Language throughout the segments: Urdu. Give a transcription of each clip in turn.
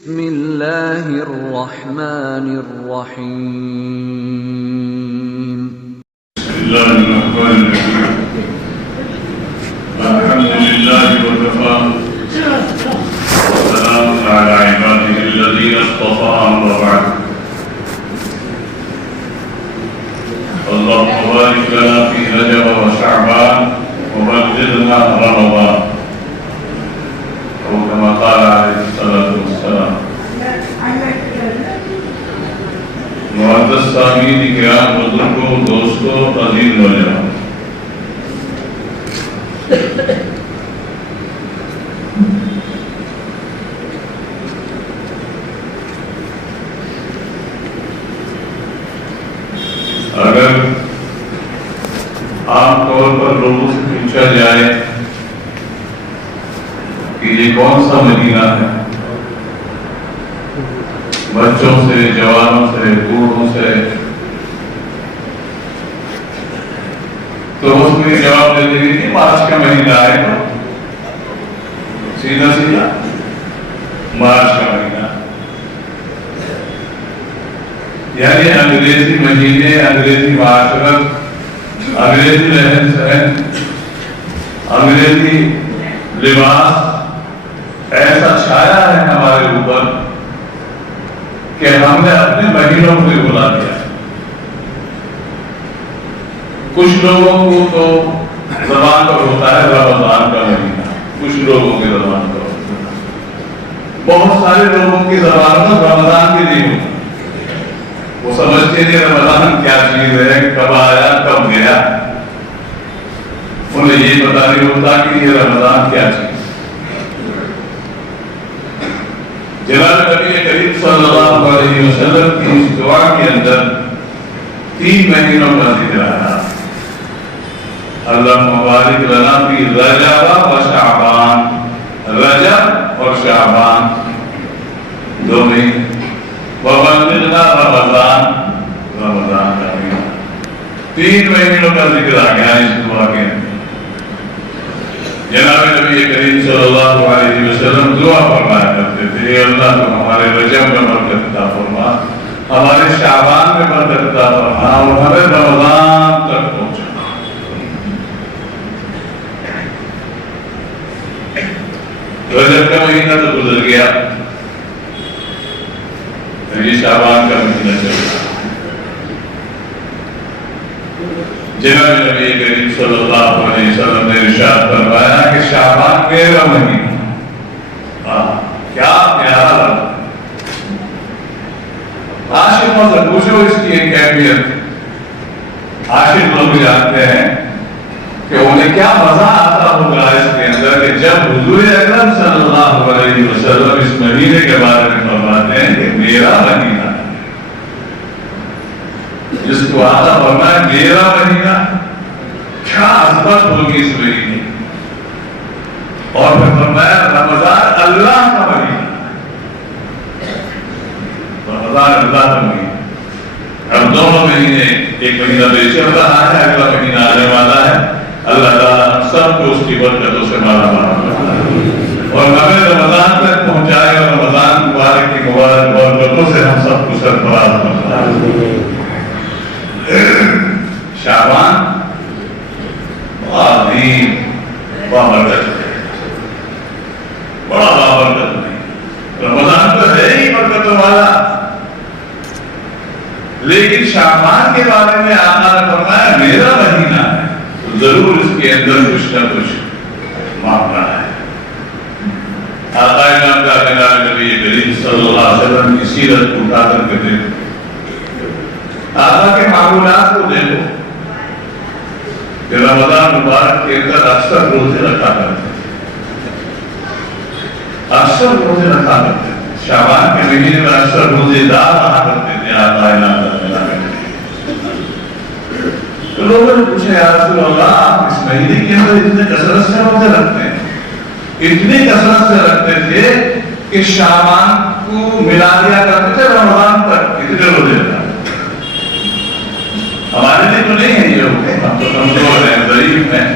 بسم اللہ الرحمن الرحیم بسم اللہ الرحمن الرحیم الحمد للہ وکفی وسلام علی عبادہ الذین اصطفی اما بعد اللهم بارک لنا فی رجب وشعبان وبلغنا رمضان او كما قال علیہ الصلاۃ والسلام. معزز سامعین کرام، بزرگوں، دوستوں، عزیز نوجوان، اگر عام طور پر لوگوں سے پوچھا جائے کہ یہ کون سا مدینہ ہے، بچوں سے، جوانوں سے، بوڑھوں سے، تو اس میں جواب دے دیں گے کہ مارچ کا مہینہ ہے، تو سیدھا سیدھا مارچ کا مہینہ، یعنی انگریزی مہینے، انگریزی معاشرت، انگریزی رہن سہن، انگریزی لباس ایسا چھایا ہے ہمارے اوپر کہ ہم نے اپنے مہینوں کو بلا دیا. کچھ لوگوں کو تو زبان پر ہوتا ہے رمضان کا مہینہ، کچھ لوگوں کی زبان پر ہوتا ہے، بہت سارے لوگوں کی زبان پر رمضان بھی نہیں ہوتا. وہ سمجھتے ہیں رمضان کیا چیز ہے، کب آیا کب گیا، انہیں یہ پتا نہیں ہوتا کہ یہ رمضان کیا چیز. جناب نبی کریم صلی اللہ علیہ وسلم کی اس دعا کے اندر 3 مہینوں کا ذکر آیا. اللہم بارک لنا فی رجب و شعبان، رجب اور شعبان 2 مہینے، وبلغنا رمضان، رمضان کا مہینہ. 3 مہینوں کا ذکر آ گیا اس دعا کے اندر. جناب نبی کریم صلی اللہ علیہ وسلم دعا فرمایا کرتے تھے، اے اللہ تو ہمارے رجب میں برکت عطا فرما، ہمارے شعبان میں برکت عطا فرما، اور ہمیں رمضان تک پہنچا. رجب کا مہینہ تو گزر گیا، یہ شعبان کا مہینہ چل رہا. جناب نبی کریم صلی اللہ علیہ وسلم نے ارشاد فرمایا کہ شعبان میرا مہینہ. کیا پیارا لفظ. عاشقوں سے پوچھو اس کی ایک اہمیت. عاشق لوگ جانتے ہیں کہ انہیں کیا مزہ آتا ہوگا اس کے اندر کہ جب حضور اکرم صلی اللہ علیہ وسلم اس مہینے کے بارے میں فرماتے ہیں کہ میرا مہینہ، جس کو آتا فرمایا میرا مہینہ، کیا عظمت ہوگی اس مہینے. اور پھر فرمایا رمضان اللہ کا مہینہ، رمضان اللہ کا مہینہ. اب دونوں مہینے، ایک مہینہ بے چل رہا ہے، اگلا مہینہ آنے والا ہے. اللہ تعالیٰ ہم سب کو اس کی برکتوں سے مالا مال اور ہمیں رمضان تک پہنچائے، اور رمضان مبارک کی مبارک برکتوں سے ہم سب کو سرفراز بنائے. شعبان عظیم، بابرکت ہے، بڑا بابرکت نہیں. رمضان تو ہے ہی برکتوں والا، لیکن شعبان کے بارے میں آقا نے فرمایا میرا مہینہ ہے، تو ضرور اس کے اندر کچھ نہ کچھ معاملہ ہے. آقا نامدار جناب نبی کریم صلی اللہ علیہ وسلم کی سیرت کو اٹھا کر کے دیکھو، آقا کے معمولات کو دیکھو کہ رمضان مبارک کے اندر اکثر روزے رکھا کرتے تھے، اکثر روزے رکھا کرتے تھے. شعبان کے مہینے میں اکثر روزے دار رہا کرتے تھے. آقا نامدار جناب تو لوگوں نے پوچھا یا رسول اللہ آپ اس مہینے کے اندر اتنے کثرت سے روزے رکھتے ہیں؟ اتنی کثرت سے رکھتے تھے کہ شعبان کو ملا دیا کرتے تھے رمضان تک. اتنے روزے رکھا. ہمارے لیے تو نہیں ہے یہ روزے، ہم تو کمزور ہیں، ضعیف ہیں.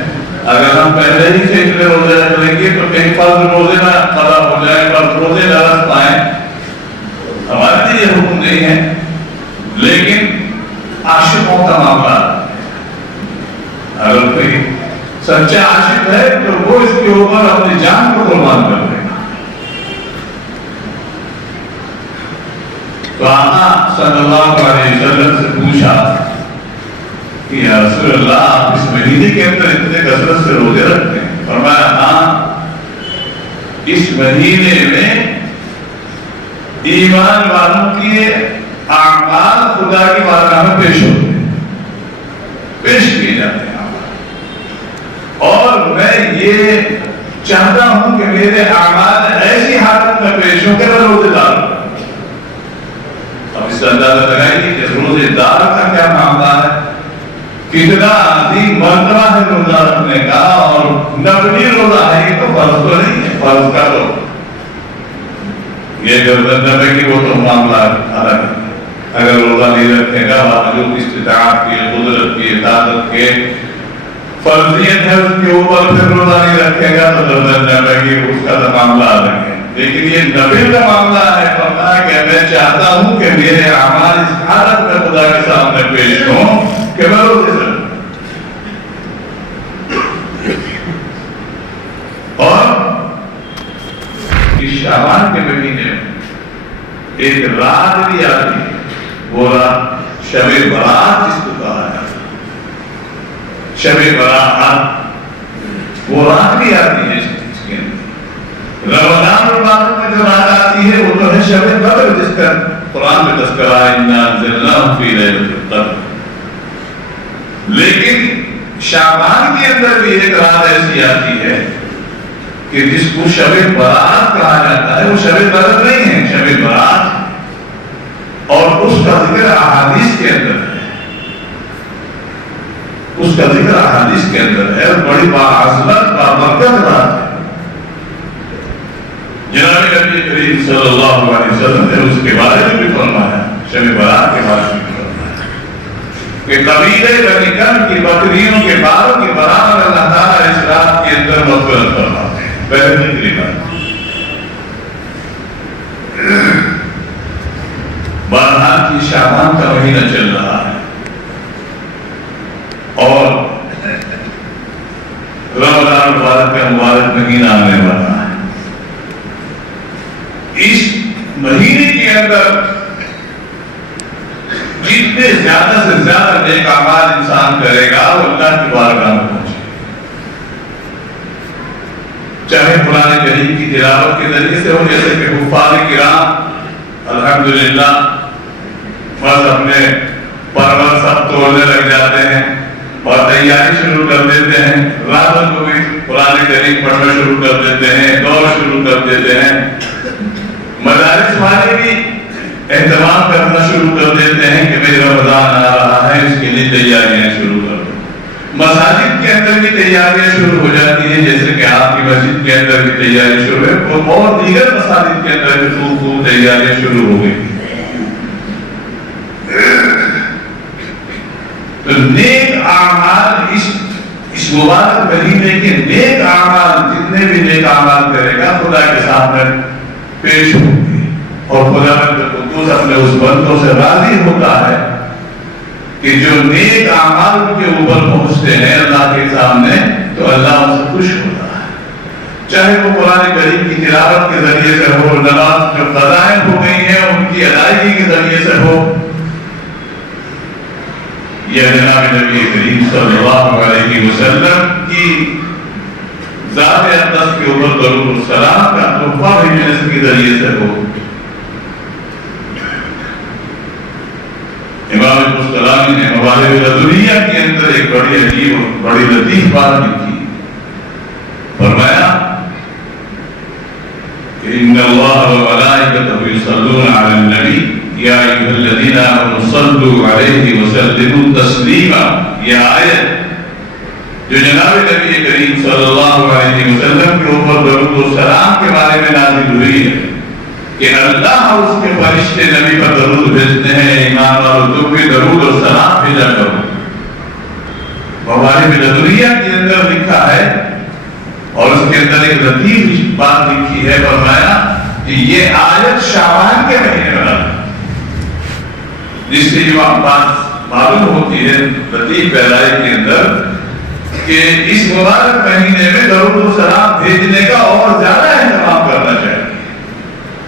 اگر ہم پہلے ہی سے اتنے روزے رکھ لیں گے تو کہیں فرض روزے نہ قضا ہو جائے، فرض روزے نہ رکھ پائیں نہیں ہے، لیکن عاشقوں کا معاملہ اگر کوئی سچا عاشق ہے تو وہ اس کے اوپر اپنی جان کو قربان کر دے گا۔ تو آقا صلی اللہ علیہ وسلم سے پوچھا کہ یا رسول اللہ آپ اس مہینے کے اندر اتنے کثرت سے روزے رکھتے ہیں؟ فرمایا ہاں، اس مہینے میں ایمان والوں کے اعمال خدا کی بارگاہ میں پیش ہوتے ہیں، پیش کیے جاتے ہیں، اور میں یہ چاہتا ہوں کہ میرے اعمال ایسی حالت میں پیش ہوں کہ میں روزے دار ہوں۔ اب اس کا اندازہ لگائیے کہ روزے دار کا کیا معاملہ ہے، کتنا عظیم مرتبہ ہے روزہ رکھنے کا، اور نفلی روزہ ہے، یہ تو فرض تو نہیں ہے، فرض کا تو یہ گردن نہ کہ وہ تو معاملہ الگ ہے۔ اگر روزہ نہیں رکھے گا باوجود استطاعت کی، قدرت کی، طاقت کے، فرضیت ہے اس کے اوپر، پھر روزہ نہیں رکھے گا تو گردن نہ کہ اس کا تو معاملہ الگ ہے۔ لیکن یہ نبی کا معاملہ ہے، فرمایا کہ میں چاہتا ہوں کہ میرے اعمال اس حالت میں خدا کے سامنے پیش ہوں کہ میں روزے رکھوں۔ اور اس شعبان کے مہینے میں ایک رات بھی آتی ہے، وہ رات شب برات جس کو کہا جاتا ہے، شب برات وہ رات بھی آتی ہے۔ اس کے اندر رمضان المبارک میں جو رات آتی ہے وہ تو ہے شب قدر، جس کا قرآن میں تذکرہ ہے انا انزلناہ فی لیلۃ القدر۔ لیکن شعبان کے اندر بھی ایک رات ایسی آتی ہے کہ جس کو شب برات کہا جاتا ہے، وہ شب قدر نہیں ہے، شب برات ہے، اور اس کا ذکر احادیث کے اندر ہے، اس کا ذکر احادیث کے اندر ہے، بڑی باعظمت بابرکت رات ہے۔ جناب نبی کریم صلی اللہ علیہ وسلم نے اس کے بارے میں بھی فرمایا، شب برات کے بارے میں بھی فرمایا کہ قبیلہ بنی کلب کی بکریوں کے بالوں کے برابر اللہ تعالیٰ اس رات کے اندر مغفرت فرماتے ہیں۔ پہلی بات بہرحال کی شعبان کا مہینہ چل رہا ہے اور رمضان المبارک کا مبارک مہینہ آنے والا ہے۔ اس مہینے کے اندر جتنے زیادہ سے زیادہ نیک اعمال انسان کرے گا وہ اللہ کی بارگاہ میں پہنچے، چاہے قرآن کریم کی تلاوت کے ذریعے سے ہو، جیسے کہ حفاظ کرام الحمدللہ بس اپنے پرور سب توڑنے لگ جاتے ہیں اور تیاری شروع کر دیتے ہیں، رات کو بھی قرآن کریم پڑھنا شروع کر دیتے ہیں، دور شروع کر دیتے ہیں، مدارس والے بھی اہتمام کرنا شروع کر دیتے ہیں کہ بھئی رمضان آ رہا ہے، اس کے لیے تیاریاں شروع کر دو۔ مساجد کے اندر بھی تیاریاں شروع ہو جاتی ہیں، جیسے کہ آپ کی مسجد کے اندر بھی تیاری شروع ہے، اور دیگر مساجد کے اندر بھی خوب تیاریاں شروع ہو گئی۔ تو نیک اعمال اس مبارک مہینے کے نیک اعمال، جتنے بھی نیک اعمال کرے گا خدا کے سامنے پیش ہوں گے، اور خدا قدوس اپنے اس بندوں سے راضی ہوتا ہے کہ جو نیک اعمال کے اوپر پہنچتے ہیں اللہ کے سامنے تو اللہ ان سے خوش ہوتا ہے، چاہے وہ قرآن کریم کی تلاوت کے ذریعے سے ہو، نماز جو قضائیں ہو گئی ہیں ان کی ادائیگی کے ذریعے سے ہو، یا جناب نبی کریم صلی اللہ علیہ وسلم کی ذات اقدس کے اوپر درود السلام کا تحفہ بھیجنے کے ذریعے سے ہو۔ امام القسطلانی نے مواہب لدنیہ کے اندر ایک بڑی عجیب اور بڑی لطیف بات لکھی، فرمایا کہ ان اللہ وملائکتہ یصلون علی النبی یا ایھا الذین آمنوا صلوا علیہ وسلموا تسلیما۔ یہ آیت جو جناب نبی کریم صلی اللہ علیہ وسلم کے اوپر درود و سلام کے بارے میں نازل ہوئی ہے کہ اللہ اور اس کے فرشتے نبی پر درود بھیجتے ہیں، ایمان والو تم بھی درود اور سلام بھیجا کرو۔ مواہب لدنیہ کے اندر لکھا ہے اور اس کے اندر ایک لطیف بات لکھی ہے، فرمایا کہ یہ آیت شعبان کے مہینے میں نازل، جس سے یہ بات معلوم ہوتی ہے لطیف پیرائی کے اندر کہ اس مبارک مہینے میں درود و سلام بھیجنے کا اور زیادہ اہتمام کرنا چاہیے.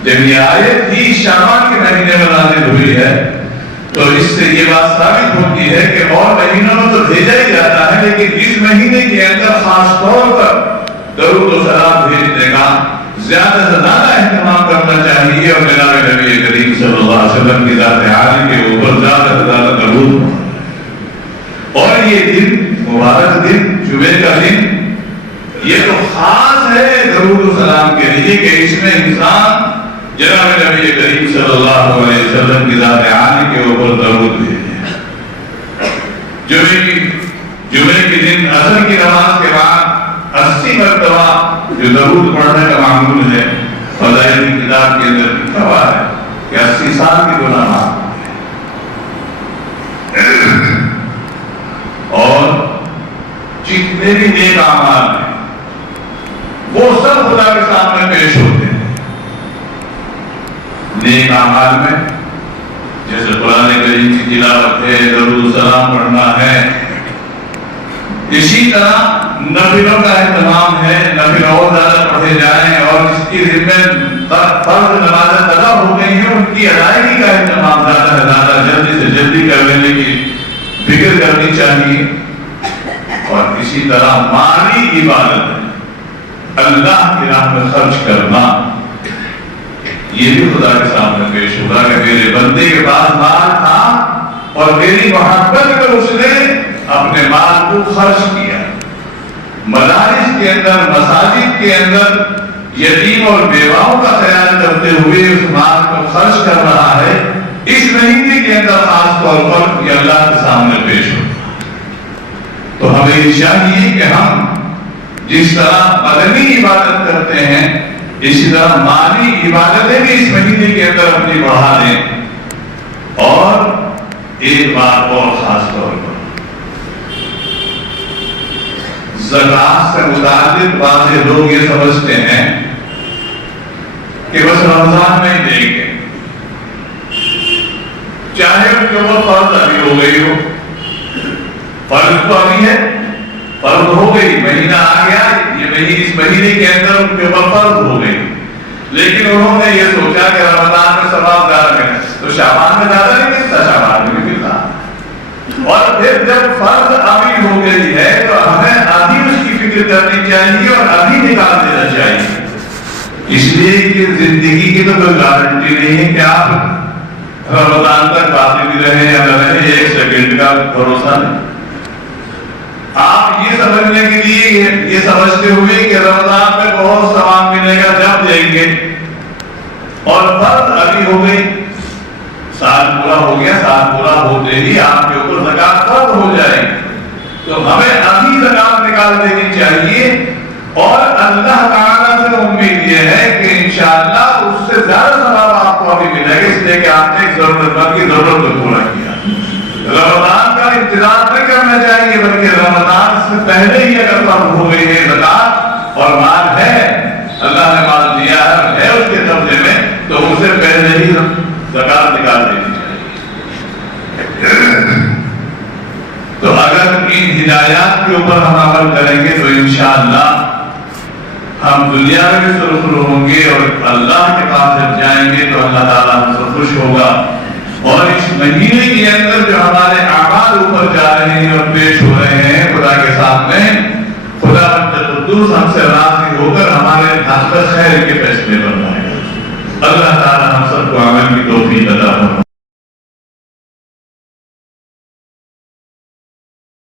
جب یہ آیت ہی شعبان کے مہینے میں نازل ہوئی ہے تو اس سے یہ بات ثابت ہوتی ہے کہ اور مہینوں میں تو بھیجا ہی جاتا ہے، لیکن اس مہینے کے اندر خاص طور پر درود و سلام بھیجنے کا زیادہ سے زیادہ اہتمام کرنا چاہیے، اور جناب نبی کریم صلی اللہ علیہ وسلم کی ذات عالی کے اوپر زیادہ سے زیادہ درود. اور یہ دن مبارک دن جمعے کا دن یہ تو خاص ہے درود و سلام کے لیے کہ اس میں انسان جناب نبی کریم صلی اللہ علیہ وسلم کی ذات عالی کے اوپر درود بھیجے. جمعے کے دن عصر کی نماز کے بعد 80 مرتبہ جو درود پڑھنے کا معمول ہے، فضائل کی کتاب کے اندر لکھا ہوا ہے کہ 80 سال کی گناہ معاف. اور جتنے بھی نیک اعمال ہیں وہ سب خدا کے سامنے پیش ہوتے ہیں. نیک اعمال میں جیسے قرآن کریم کی تلاوت ہے، درود و سلام پڑھنا ہے، اسی طرح نفلوں کا اہتمام ہے، نفل اور زیادہ پڑھے جائیں، اور اس کی ذمہ فرض نمازیں ادا ہو گئی ہیں ان کی ادائیگی کا اہتمام زیادہ سے زیادہ جلدی سے جلدی کر لینے کی فکر کرنی چاہیے. اور اسی طرح مالی عبادت اللہ کی راہ میں خرچ کرنا یہ بھی خدا کے سامنے پیش ہوگا کہ میرے بندے کے پاس مال تھا اور میری محبت میں اس نے اپنے مال کو خرچ کیا. مدارس کے اندر، مساجد کے اندر یتیم اور بیواؤں کا خیال کرتے ہوئے اس مال کو خرچ کر رہا ہے. اس مہینے کے اندر خاص طور پر یہ اللہ کے سامنے پیش ہوگا. تو ہمیں چاہیے کہ ہم جس طرح بدنی عبادت کرتے ہیں اسی طرح مالی عبادتیں بھی اس مہینے کے اندر اپنی بڑھا دیں. اور ایک بات اور خاص طور پر زکات سے متعلق بعض لوگ یہ سمجھتے ہیں کہ بس رمضان میں ہی دیں گے، چاہے ان کے اوپر فرض ابھی ہو گئی ہو. فرض تو ابھی ہے، فرض ہو گئی، مہینہ آ گیا، یہ اس مہینے کے اندر ان کے اوپر فرض ہو گئی، لیکن انہوں نے یہ سوچا کہ رمضان میں ثواب زیادہ ملے تو شعبان میں زیادہ نہیں ملتا، شعبان میں بھی ملتا. اور پھر جب فرض ابھی ہو گئی ہے تو ہمیں ابھی اس کی فکر کرنی چاہیے اور ابھی نکال دینا چاہیے. اس لیے کہ زندگی کی تو کوئی گارنٹی نہیں ہے کہ آپ رمضان تک باقی بھی رہے یا نہ رہے، ایک سیکنڈ کا بھروسہ نہیں. آپ یہ سمجھنے کے لیے یہ سمجھتے ہوئے کہ رمضان میں بہت ثواب ملے گا جب دیں گے، اور فرض ابھی ہو گئی، سال پورا ہو گیا، سال پورا ہوتے ہی آپ کے اوپر زکات فرض ہو جائے گی. تو ہمیں ابھی زکات نکال دینی چاہیے، اور اللہ تعالیٰ سے امید یہ ہے کہ انشاءاللہ اس سے زیادہ ثواب آپ کو ابھی ملے گا، اس لیے کہ آپ نے ایک ضرورت مند کی ضرورت کو پورا کیا. رمضان کا انتظار نہیں کرنا چاہیے، بلکہ رمضان سے پہلے ہی اگر فرض ہو گئی ہے زکات اور مال ہے، اللہ نے مال دیا ہے اس کے قبضے میں، تو اس سے پہلے ہی زکات نکال دینی چاہیے. تو اگر ان ہدایات کے اوپر ہم عمل کریں گے تو انشاءاللہ ہم دنیا میں بھی سرخرو ہوں گے، اور اللہ کے پاس جب جائیں گے تو اللہ تعالیٰ ہم سے خوش ہوگا. اور اس مہینے کے اندر جو ہمارے اعمال اوپر جا رہے ہیں اور پیش ہو رہے ہیں خدا کے سامنے، خدا قدوس ہم سے راضی ہو کر ہمارے حق خیر کے فیصلے بنوائے گا. اللہ تعالیٰ ہم سب کو عمل کی توفیق عطا فرمائے.